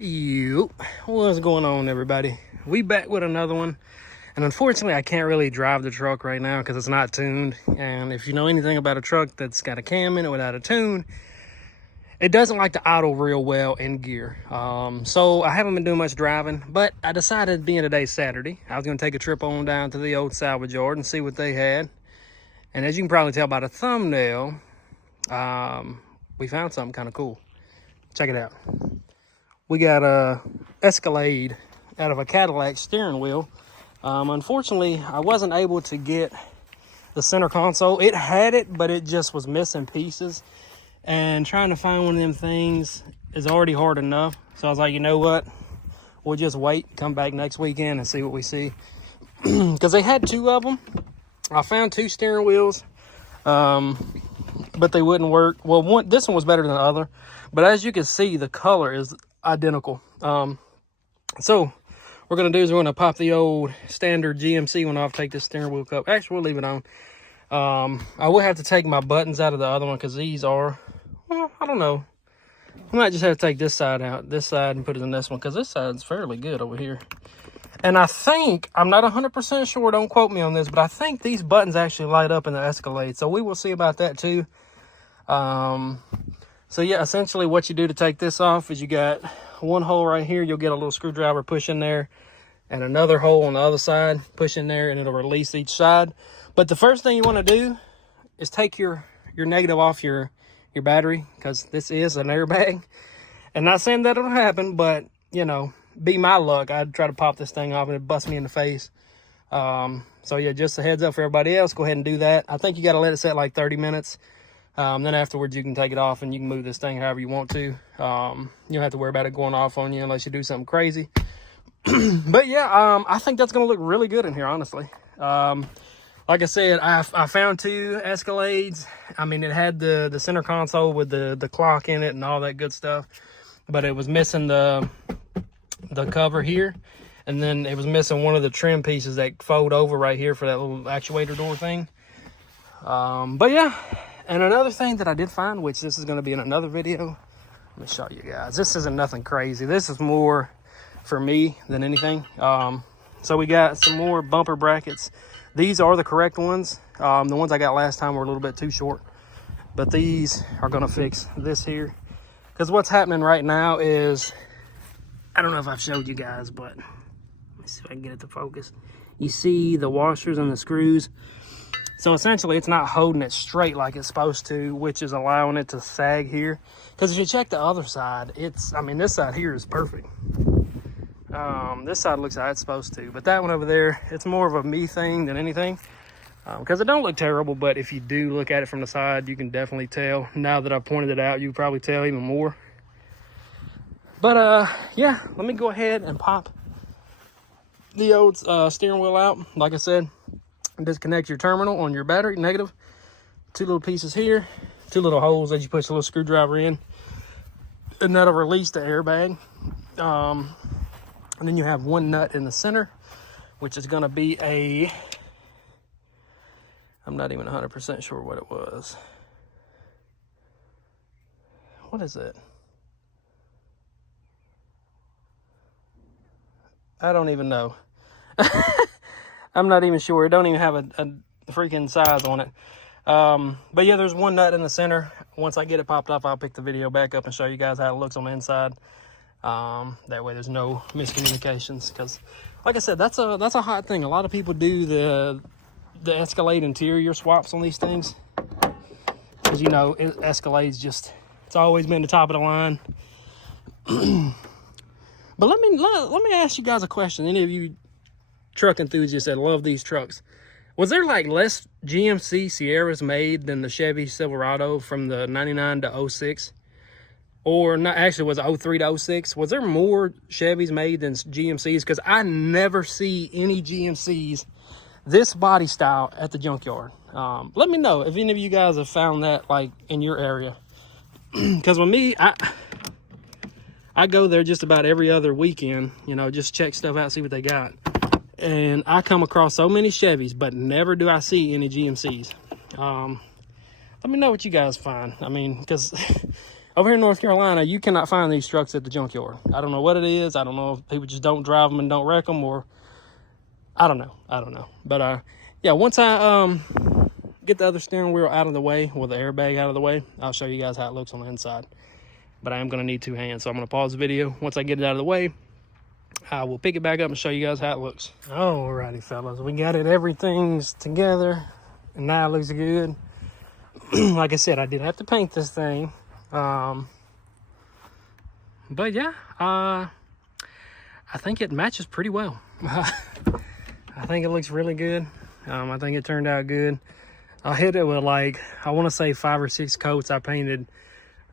Yo, what's going on, everybody? We back with another one, and unfortunately I can't really drive the truck right now because it's not tuned. And if you know anything about a truck that's got a cam in it without a tune, it doesn't like to auto real well in gear. So I haven't been doing much driving, but I decided, being today's Saturday, I was going to take a trip on down to the old salvage yard and see what they had. And as you can probably tell by the thumbnail, we found something kind of cool. Check it out. We got a Escalade out of a Cadillac steering wheel. Unfortunately, I wasn't able to get the center console. It had it, but it just was missing pieces. And trying to find one of them things is already hard enough. So I was like, you know what? We'll just wait, come back next weekend and see what we see. Because they had two of them. I found two steering wheels, but they wouldn't work. Well, this one was better than the other. But as you can see, the color is identical. So we're gonna do is we're gonna pop the old standard GMC one off, take this steering wheel cup. Actually, we'll leave it on. I will have to take my buttons out of the other one because these are, well, I don't know. I might just have to take this side out, this side, and put it in this one because this side's fairly good over here. And I think, I'm not 100% sure, don't quote me on this, but I think these buttons actually light up in the Escalade. So we will see about that too. So yeah, essentially what you do to take this off is you got one hole right here. You'll get a little screwdriver, push in there, and another hole on the other side, push in there, and it'll release each side. But the first thing you want to do is take your negative off your battery, because this is an airbag. And not saying that it'll happen, but you know, be my luck, I'd try to pop this thing off and it bust me in the face. So yeah, just a heads up for everybody else, go ahead and do that. I think you got to let it set like 30 minutes. Then afterwards you can take it off and you can move this thing however you want to. You don't have to worry about it going off on you unless you do something crazy. But yeah, I think that's gonna look really good in here, honestly. Like I said, I found two Escalades. I mean, it had the center console with the clock in it and all that good stuff, but it was missing the cover here, and then it was missing one of the trim pieces that fold over right here for that little actuator door thing. But yeah. And another thing that I did find, which this is going to be in another video, let me show you guys. This isn't nothing crazy. This is more for me than anything. So we got some more bumper brackets. These are the correct ones. The ones I got last time were a little bit too short. But these are going to fix this here. Because what's happening right now is, I don't know if I've showed you guys, but let me see if I can get it to focus. You see the washers and the screws. So essentially it's not holding it straight like it's supposed to, which is allowing it to sag here. Because if you check the other side, I mean, this side here is perfect. This side looks like it's supposed to, but that one over there, it's more of a me thing than anything. Because it don't look terrible, but if you do look at it from the side, you can definitely tell. Now that I've pointed it out, you can probably tell even more. But yeah, let me go ahead and pop the old steering wheel out. Like I said, disconnect your terminal on your battery, negative. Two little pieces here, two little holes that you push a little screwdriver in, and that'll release the airbag. And then you have one nut in the center, which is going to be a, I'm not even 100% sure what it was. What is it? I don't even know. I'm not even sure. It don't even have a freaking size on it. But yeah, there's one nut in the center. Once I get it popped off, I'll pick the video back up and show you guys how it looks on the inside. That way there's no miscommunications. Because like I said, that's a hot thing. A lot of people do the Escalade interior swaps on these things. Because, you know, Escalade's just, it's always been the top of the line. But let me ask you guys a question. Any of you truck enthusiasts that love these trucks, was there like less GMC Sierras made than the Chevy Silverado from the 99 to 06? Or not, actually was it 03 to 06? Was there more Chevys made than GMCs? Because I never see any GMCs this body style at the junkyard. Let me know if any of you guys have found that like in your area. Because with me, I go there just about every other weekend, you know, just check stuff out, see what they got. And I come across so many Chevys, but never do I see any GMCs. Let me know what you guys find. I mean, because over here in North Carolina, you cannot find these trucks at the junkyard. I don't know what it is. I don't know if people just don't drive them and don't wreck them, or I don't know. But yeah, once I get the other steering wheel out of the way, with the airbag out of the way, I'll show you guys how it looks on the inside. But I am going to need 2 hands, so I'm going to pause the video. Once I get it out of the way, I will pick it back up and show you guys how it looks. Alrighty, fellas, we got it. Everything's together, and now it looks good. Like I said, I did have to paint this thing. But yeah, I think it matches pretty well. I think it looks really good. I think it turned out good. I hit it with, like, I want to say 5 or 6 coats. I painted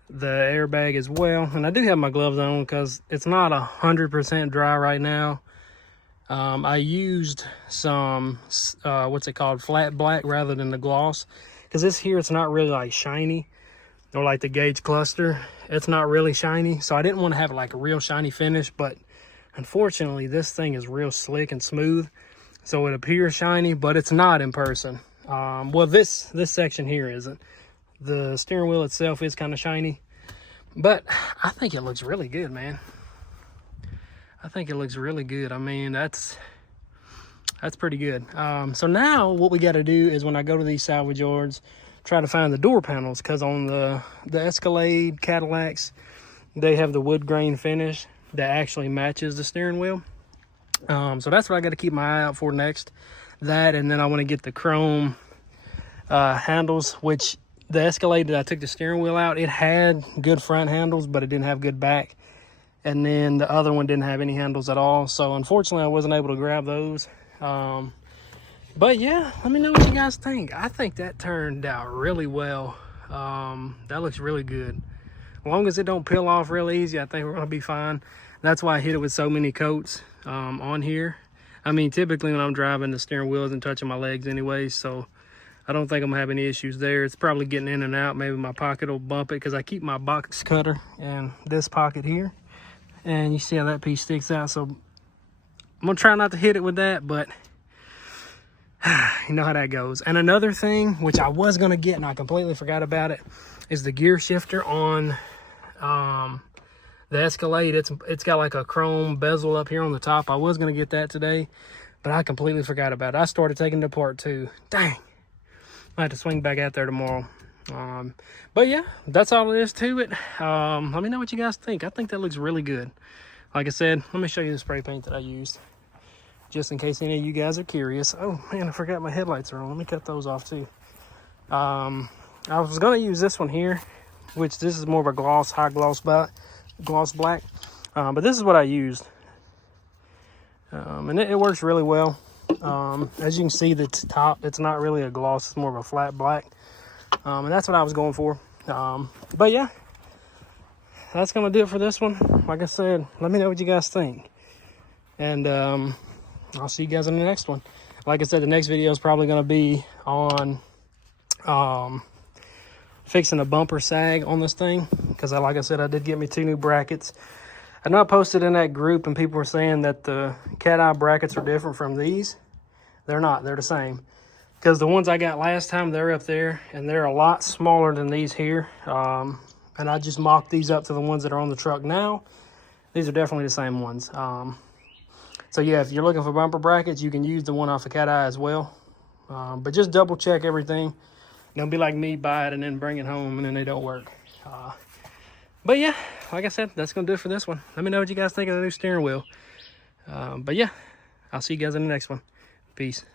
the airbag as well, and I do have my gloves on because it's not 100% dry right now. I used some what's it called, flat black, rather than the gloss, because this here, it's not really like shiny, or like the gauge cluster, it's not really shiny, so I didn't want to have like a real shiny finish. But unfortunately, this thing is real slick and smooth, so it appears shiny, but it's not in person. Well, this section here isn't. The steering wheel itself is kind of shiny, but I think it looks really good, man. I think it looks really good. I mean, that's pretty good. So now what we got to do is, when I go to these salvage yards, try to find the door panels, because on the Escalade Cadillacs, they have the wood grain finish that actually matches the steering wheel. So that's what I got to keep my eye out for next. That, and then I want to get the chrome handles, which the Escalade that I took the steering wheel out, it had good front handles, but it didn't have good back. And then the other one didn't have any handles at all. So unfortunately, I wasn't able to grab those. But yeah, let me know what you guys think. I think that turned out really well. That looks really good. As long as it don't peel off real easy, I think we're gonna be fine. That's why I hit it with so many coats on here. I mean, typically when I'm driving, the steering wheel isn't touching my legs anyway, so I don't think I'm gonna have any issues there. It's probably getting in and out. Maybe my pocket will bump it, because I keep my box cutter in this pocket here. And you see how that piece sticks out. So I'm gonna try not to hit it with that, but you know how that goes. And another thing, which I was gonna get and I completely forgot about it, is the gear shifter on the Escalade. It's got like a chrome bezel up here on the top. I was gonna get that today, but I completely forgot about it. I started taking it apart too. Dang. I have to swing back out there tomorrow. But yeah, that's all it is to it. Let me know what you guys think. I think that looks really good. Like I said, let me show you the spray paint that I used, just in case any of you guys are curious. Oh man, I forgot my headlights are on. Let me cut those off too. I was gonna use this one here, which this is more of a gloss, high gloss black. But this is what I used. And it works really well. As you can see, the top, it's not really a gloss, it's more of a flat black. And that's what I was going for. But yeah, that's gonna do it for this one. Like I said, let me know what you guys think, and I'll see you guys in the next one. Like I said, the next video is probably gonna be on fixing a bumper sag on this thing, because like I said, I did get me 2 new brackets. I know I posted in that group and people were saying that the Caddy brackets are different from these. They're not, they're the same. Because the ones I got last time, they're up there, and they're a lot smaller than these here. And I just mocked these up to the ones that are on the truck now. These are definitely the same ones. So yeah, if you're looking for bumper brackets, you can use the one off of Caddy as well. But just double check everything. Don't be like me, buy it and then bring it home and then they don't work. But yeah, like I said, that's gonna do it for this one. Let me know what you guys think of the new steering wheel. But yeah, I'll see you guys in the next one. Peace.